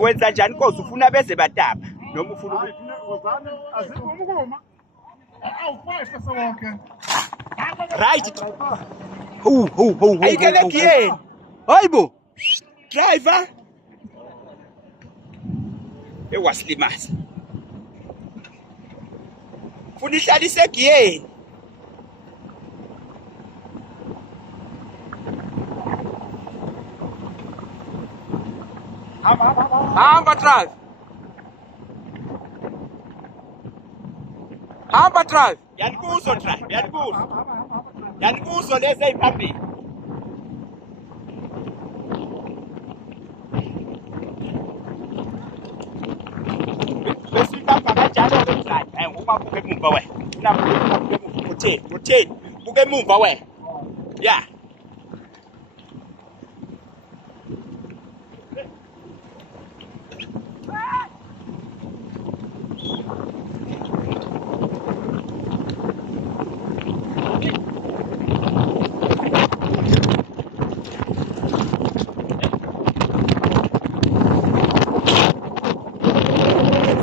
Wenza njani Nkosi? Ufuna beze batapa noma ufuna right? Ayikelekiyeni hayibo driver ewasilimaza funa ihlalise egiyeni. Hamba drive. Hamba drive. Yanikuzo drive. Yanikuzo. Yanikuzo lezi eyiphambili. Bese ihamba kanjalo ke drive. Uma buke emumva we. Buke emumva. Utheni. Buke emumva we. Yeah.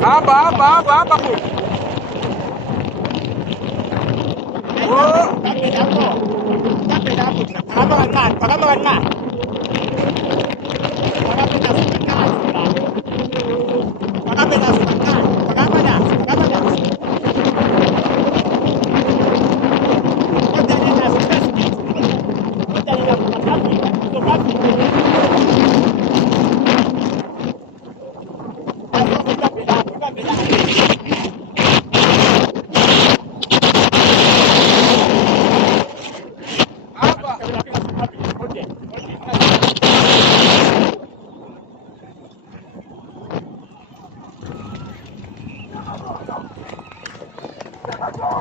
Hamba ku. Oh, pakama kancane.